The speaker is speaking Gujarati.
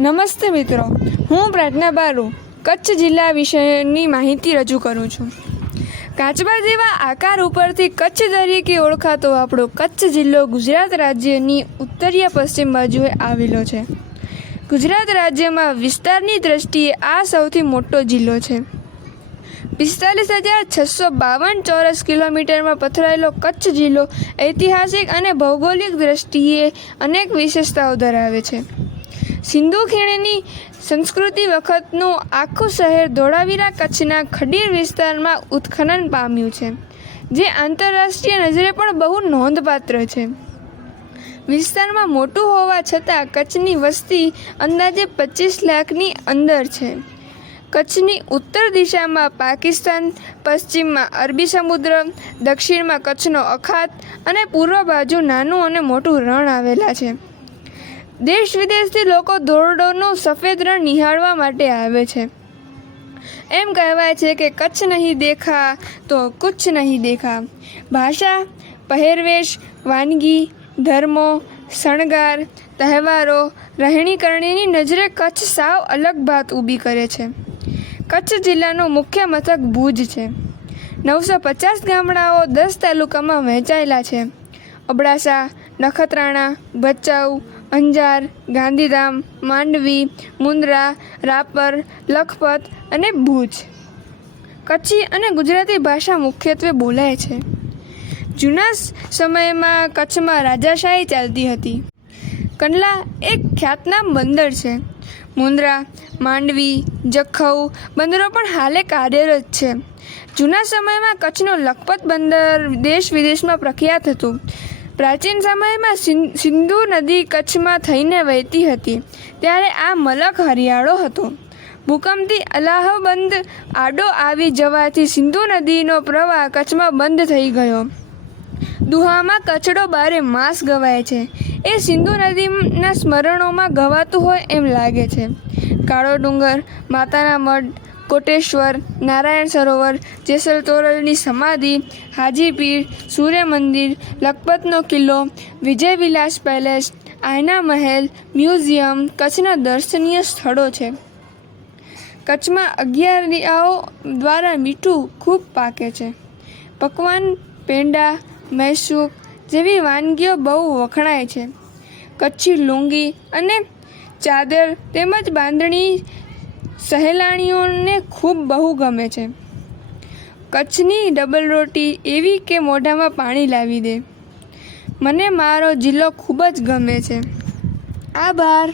નમસ્તે મિત્રો, હું પ્રાર્થના બારુ કચ્છ જિલ્લા વિશેની માહિતી રજૂ કરું છું. કાચબા જેવા આકાર ઉપરથી કચ્છ તરીકે ઓળખાતો આપણો કચ્છ જિલ્લો ગુજરાત રાજ્યની ઉત્તરીય પશ્ચિમ બાજુએ આવેલો છે. ગુજરાત રાજ્યમાં વિસ્તારની દ્રષ્ટિએ આ સૌથી મોટો જિલ્લો છે. 45,652 ચોરસ કિલોમીટરમાં પથરાયેલો કચ્છ જિલ્લો ઐતિહાસિક અને ભૌગોલિક દ્રષ્ટિએ અનેક વિશેષતાઓ ધરાવે છે. સિંધુ ખીણની સંસ્કૃતિ વખતનું આખું શહેર ધોળાવીરા કચ્છના ખડીર વિસ્તારમાં ઉત્ખનન પામ્યું છે, જે આંતરરાષ્ટ્રીય નજરે પણ બહુ નોંધપાત્ર છે. વિસ્તારમાં મોટું હોવા છતાં કચ્છની વસ્તી અંદાજે 25 લાખની અંદર છે. કચ્છની ઉત્તર દિશામાં પાકિસ્તાન, પશ્ચિમમાં અરબી સમુદ્ર, દક્ષિણમાં કચ્છનો અખાત અને પૂર્વ બાજુ નાનું અને મોટું રણ આવેલા છે. દેશ વિદેશથી લોકો ધોરડોનું સફેદ રણ નિહાળવા માટે આવે છે. એમ કહેવાય છે કે કચ્છ નહીં દેખા તો કુછ નહીં દેખા. ભાષા, પહેરવેશ, વાનગી, ધર્મો, શણગાર, તહેવારો, રહેણીકરણીની નજરે કચ્છ સાવ અલગ ભાત ઊભી કરે છે. કચ્છ જિલ્લાનું મુખ્ય મથક ભુજ છે. 950 ગામડાઓ 10 તાલુકામાં વહેંચાયેલા છે: અબડાસા, નખત્રાણા, ભચાઉ, અંજાર, ગાંધીધામ, માંડવી, મુન્દ્રા, રાપર, લખપત અને ભુજ. કચ્છી અને ગુજરાતી ભાષા મુખ્યત્વે બોલાય છે. જૂના સમયમાં કચ્છમાં રાજાશાહી ચાલતી હતી. કંડલા એક ખ્યાતનામ બંદર છે. મુન્દ્રા, માંડવી, જખૌ બંદરો પણ હાલે કાર્યરત છે. જૂના સમયમાં કચ્છનું લખપત બંદર દેશ વિદેશમાં પ્રખ્યાત હતું. પ્રાચીન સમયમાં સિંધુ નદી કચ્છમાં થઈને વહેતી હતી, ત્યારે આ મલક હરિયાળો હતો. ભૂકંપથી અલાહબંધ આડો આવી જવાથી સિંધુ નદીનો પ્રવાહ કચ્છમાં બંધ થઈ ગયો. દુહામાં કચ્છડો બારે માસ ગવાય છે. એ સિંધુ નદીના સ્મરણોમાં ગવાતું હોય એમ લાગે છે. કાળો ડુંગર, માતાના મઢ, કોટેશ્વર, નારાયણ સરોવર, જેસલ તોરલની સમાધિ, હાજીપીર, સૂર્ય મંદિર, લખપતનો કિલ્લો, વિજય વિલાસ પેલેસ, આયના મહેલ, મ્યુઝિયમ કચ્છના દર્શનીય સ્થળો છે. કચ્છમાં અગિયારિયાઓ દ્વારા મીઠું ખૂબ પાકે છે. પકવાન, પેંડા, મૈસૂર જેવી વાનગીઓ બહુ વખણાય છે. કચ્છી લુંગી અને ચાદર તેમજ બાંધણી સહેલાણીઓને ખૂબ બહુ ગમે છે. કચ્છની ડબલ રોટી એવી કે મોઢામાં પાણી લાવી દે. મને મારો જિલ્લો ખૂબ જ ગમે છે. આભાર.